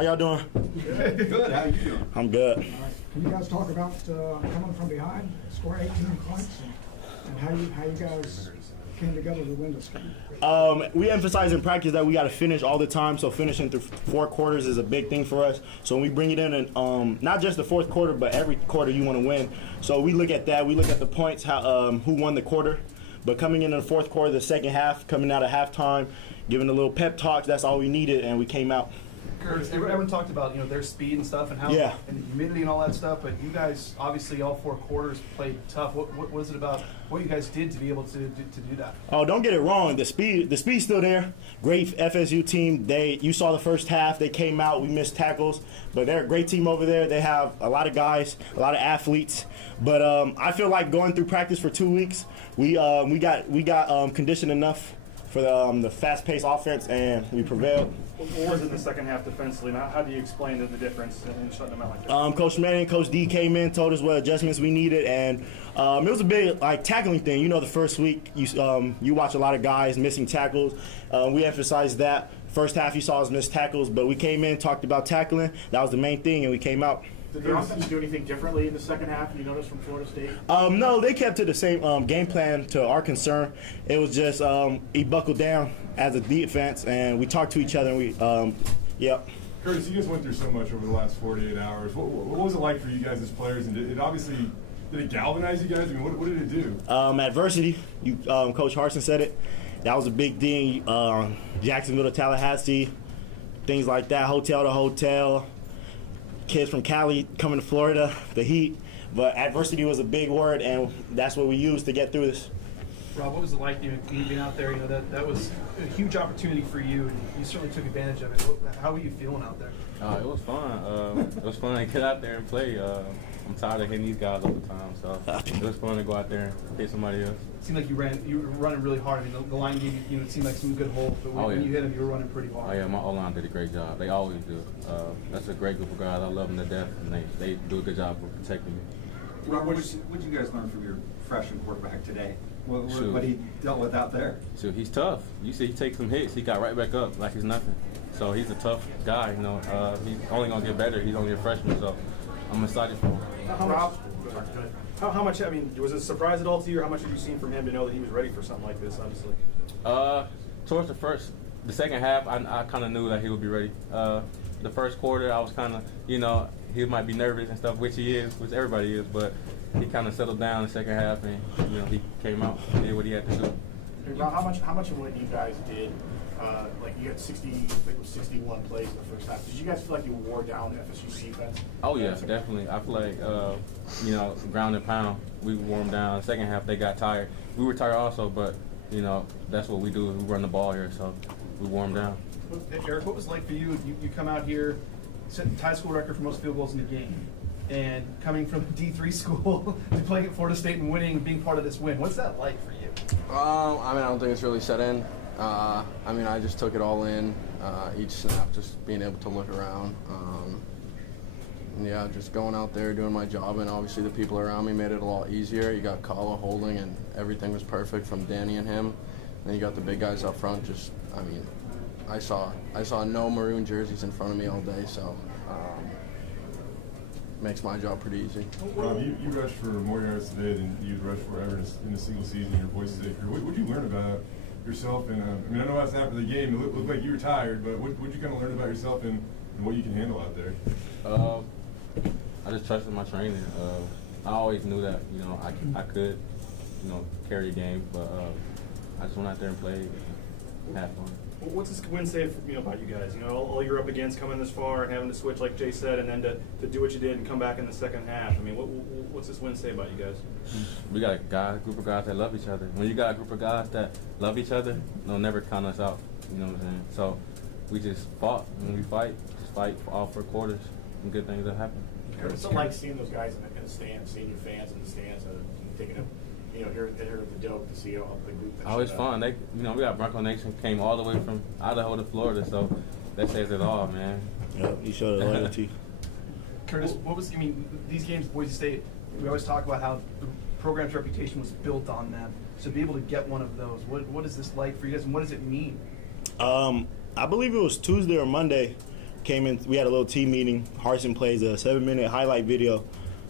How y'all doing? Good. How you doing? I'm good. All right. Can you guys talk about coming from behind, score 18 points, and how you guys came together to win this game? We emphasize in practice that we got to finish all the time, so finishing through 4 quarters is a big thing for us. So when we bring it in, and not just the 4th quarter, but every quarter you want to win. So we look at that. We look at the points, how who won the quarter. But coming in the 4th quarter, the second half, coming out of halftime, giving a little pep talk, that's all we needed, and we came out. Curtis, everyone talked about their speed and stuff and how and the humidity and all that stuff, but you guys obviously all 4 quarters played tough. What was it about what you guys did to be able to do that? Oh, don't get it wrong. The speed's still there. Great FSU team. You saw the first half. They came out. We missed tackles, but they're a great team over there. They have a lot of guys, a lot of athletes. But I feel like going through practice for 2 weeks, we got conditioned enough for the fast-paced offense, and we prevailed. What was it in the second half defensively? How do you explain the difference in shutting them out like that? Coach Manning, Coach D came in, told us what adjustments we needed, and it was a big tackling thing. You know, the first week you watch a lot of guys missing tackles. We emphasized that. First half you saw us miss tackles, but we came in, talked about tackling. That was the main thing, and we came out. Did the offense do anything differently in the second half? You noticed from Florida State? No, they kept to the same game plan to our concern. It was just he buckled down as a defense, and we talked to each other, and we, yep. Curtis, you guys went through so much over the last 48 hours. What was it like for you guys as players? And did it galvanize you guys? I mean, what did it do? Adversity. Coach Harsin said it. That was a big thing. Jacksonville to Tallahassee, things like that, hotel to hotel. Kids from Cali coming to Florida, the heat. But adversity was a big word, and that's what we used to get through this. Rob, what was it like being out there? That was a huge opportunity for you, and you certainly took advantage of it. How were you feeling out there? It was fun. It was fun to get out there and play. I'm tired of hitting these guys all the time, so it was fun to go out there and hit somebody else. It seemed like you were running really hard. I mean, the line gave you, it seemed like some good holes, but when you hit them, you were running pretty hard. Oh yeah, my O-line did a great job. They always do. That's a great group of guys. I love them to death, and they do a good job of protecting me. Rob, what did you guys learn from your freshman quarterback today? What he dealt with out there? So he's tough. You see, he takes some hits, he got right back up like it's nothing. So he's a tough guy. He's only gonna get better. He's only a freshman, so I'm excited for him. How much? I mean, was it a surprise at all to you, or how much have you seen from him to know that he was ready for something like this? Obviously. Towards the second half, I kind of knew that he would be ready. The first quarter, I was kind of, he might be nervous and stuff, which he is, which everybody is, but he kind of settled down in the second half, and he came out, did what he had to do. Hey, Rob, how much of what you guys did? Like you had 61 plays in the first half. Did you guys feel like you wore down FSU's defense? Oh yeah, definitely. I feel like ground and pound, we wore them down. Second half, they got tired. We were tired also, but that's what we do. We run the ball here, so we wore them down. Eric, what was it like for you? You come out here, set the tie school record for most field goals in the game, and coming from a D3 school to playing at Florida State and winning, being part of this win. What's that like for you? I don't think it's really set in. I just took it all in, each snap, just being able to look around. Just going out there, doing my job, and obviously the people around me made it a lot easier. You got Kala holding, and everything was perfect from Danny and him. And then you got the big guys up front. I saw no maroon jerseys in front of me all day, so makes my job pretty easy. Rob, you rushed for more yards today than you'd rushed for ever in a single season in your boise-state career. What did you learn about yourself? And I know that's after the game. It looked like you were tired, but what did you kind of learn about yourself and what you can handle out there? I just trusted my training. I always knew that I could carry a game, but I just went out there and played and had fun. What's this win say about you guys? All you're up against coming this far and having to switch like Jay said, and then to do what you did and come back in the second half. I mean, what's this win say about you guys? We got a group of guys that love each other. When you got a group of guys that love each other, they'll never count us out. You know what I'm saying? So we just fought. When we fight, just fight for all 4 quarters, and good things will happen. What's it like seeing those guys in the stands, seeing your fans in the stands, taking them? Here at the dope to see the group. Oh, it's fun. We got Bronco Nation came all the way from Idaho to Florida, so that says it all, man. Yep, you showed loyalty. Curtis, these games, Boise State, we always talk about how the program's reputation was built on them. So to be able to get one of those, what is this like for you guys, and what does it mean? I believe it was Tuesday or Monday. came in. We had a little team meeting. Harsin plays a 7-minute highlight video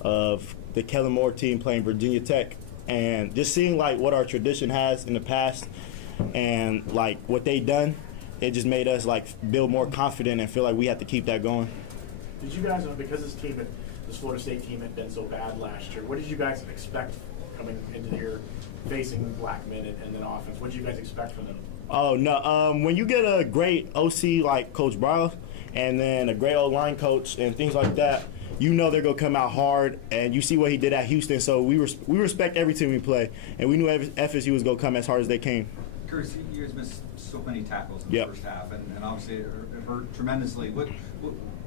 of the Kellen Moore team playing Virginia Tech, and just seeing like what our tradition has in the past and like what they done, it just made us like build more confident and feel like we had to keep that going. Did you guys, because this Florida State team had been so bad last year, what did you guys expect coming into here facing Blackman and then offense? What did you guys expect from them? Oh, no. When you get a great OC like Coach Brown and then a great O-line coach and things like that, you know they're going to come out hard, and you see what he did at Houston. So we respect every team we play, and we knew FSU was going to come as hard as they came. Curtis, you guys missed so many tackles in the first half, and obviously it hurt tremendously. What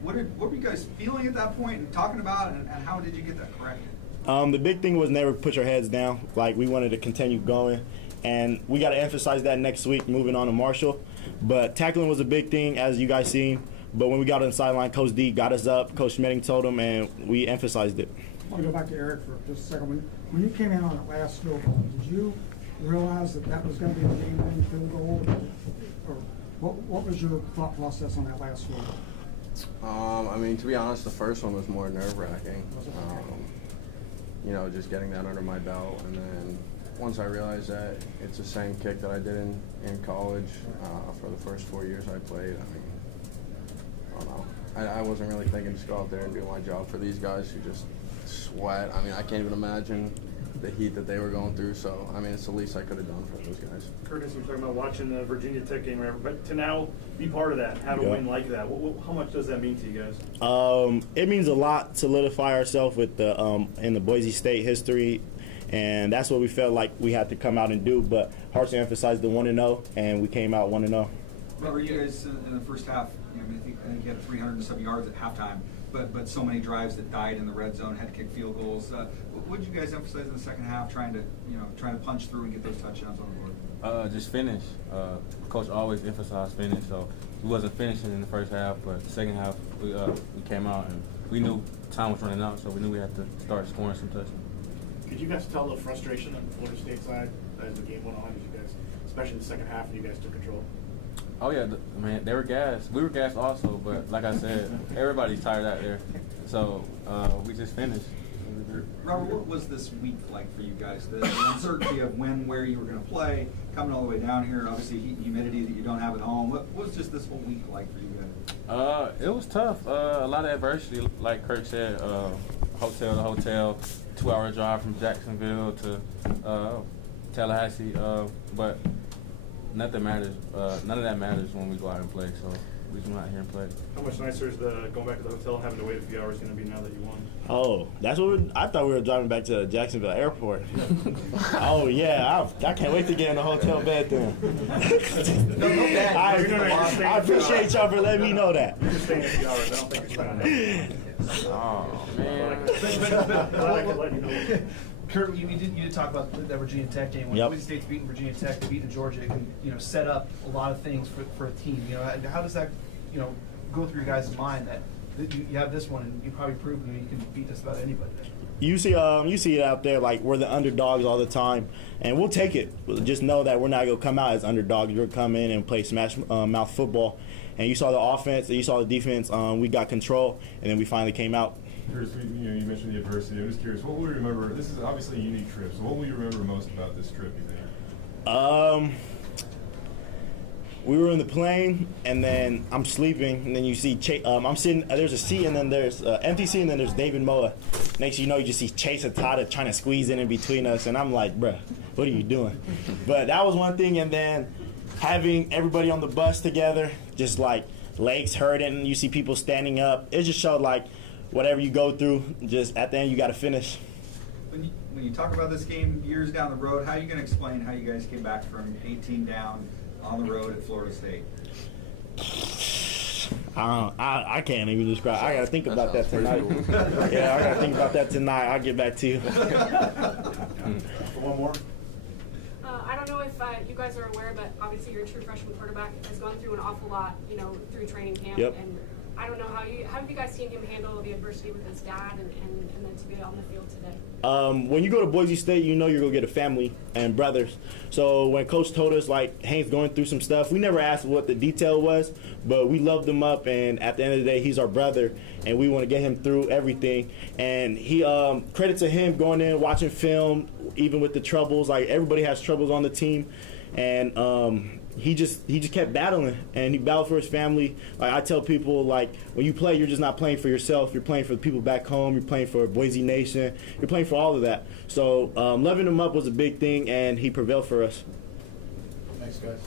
were you guys feeling at that point and talking about, and how did you get that corrected? The big thing was never put your heads down. Like, we wanted to continue going, and we got to emphasize that next week moving on to Marshall. But tackling was a big thing, as you guys seen. But when we got on the sideline, Coach D got us up, Coach Schmedding told him, and we emphasized it. I want to go back to Eric for just a second. When you came in on that last field goal, did you realize that was going to be the game-winning field goal? Or what was your thought process on that last field goal? I mean, to be honest, the first one was more nerve-wracking. You know, just getting that under my belt, and then once I realized that it's the same kick that I did in college for the first 4 years I played, I mean, I don't know. I wasn't really thinking just go out there and do my job for these guys who just sweat. I mean, I can't even imagine the heat that they were going through. So, I mean, it's the least I could have done for those guys. Curtis, you're talking about watching the Virginia Tech game, but to now be part of that, have a win like that, how much does that mean to you guys? It means a lot to solidify ourselves with the in the Boise State history, and that's what we felt like we had to come out and do. But Harsin emphasized the 1-0, and we came out 1-0. Remember, you guys in the first half, I think you had 307 yards at halftime, but so many drives that died in the red zone, had to kick field goals. What did you guys emphasize in the second half, trying to punch through and get those touchdowns on the board? Just finish. Coach always emphasized finish, so we wasn't finishing in the first half, but the second half we came out and we knew time was running out, so we knew we had to start scoring some touchdowns. Could you guys tell the frustration on the Florida State side as the game went on, as you guys, especially in the second half, when you guys took control? Oh yeah, man, they were gassed. We were gassed also, but like I said, everybody's tired out there, so we just finished. Robert, what was this week like for you guys? The uncertainty of when, where you were going to play, coming all the way down here, obviously humidity that you don't have at home. What was just this whole week like for you guys? It was tough. A lot of adversity, like Kirk said, hotel to hotel, 2-hour drive from Jacksonville to Tallahassee, but nothing matters. None of that matters when we go out and play, so we just went out here and play. How much nicer is going back to the hotel, having to wait a few hours, going to be now that you won? Oh, that's what I thought we were driving back to Jacksonville Airport. Oh yeah, I can't wait to get in the hotel bed then. I appreciate y'all for letting me know that. You're just staying a few hours. I don't think it's bad. Oh man. I could let you know. Kurt, you did talk about that Virginia Tech game. When Boise State's beating Virginia Tech, they beating Georgia, it can set up a lot of things for a team. How does that go through your guys' mind that you have this one and you probably prove you can beat just about anybody? You see it out there, like we're the underdogs all the time, and we'll take it. Just know that we're not gonna come out as underdogs. We're gonna come in and play smash mouth football. And you saw the offense, and you saw the defense. We got control, and then we finally came out. Curtis, you mentioned the adversity. I'm just curious, what will you remember? This is obviously a unique trip, so what will you remember most about this trip, you think? We were in the plane, and then I'm sleeping, and then you see I'm sitting. There's a seat, and then there's empty seat, and then there's David Moa. Next, you know, you just see Chase Atada trying to squeeze in between us, and I'm like, bruh, what are you doing? But that was one thing, and then having everybody on the bus together, just like legs hurting, and you see people standing up. It just showed like whatever you go through, just at the end you got to finish. When you talk about this game years down the road, how are you going to explain how you guys came back from 18 down on the road at Florida State? I can't even describe. I gotta think about that tonight. Yeah, I gotta think about that tonight. I'll get back to you. One more. I don't know if you guys are aware, but obviously your true freshman quarterback has gone through an awful lot, through training camp. Yep. And I don't know how have you guys seen him handle the adversity with his dad and then to be on the field today? When you go to Boise State, you know you're going to get a family and brothers. So when Coach told us, like, Hank's going through some stuff, we never asked what the detail was, but we loved him up, and at the end of the day, he's our brother, and we want to get him through everything. And he, credit to him going in, watching film, even with the troubles. Like, everybody has troubles on the team, and he just kept battling, and he battled for his family. Like, I tell people, like, when you play, you're just not playing for yourself. You're playing for the people back home. You're playing for Boise Nation. You're playing for all of that. So loving him up was a big thing, and he prevailed for us. Thanks, guys.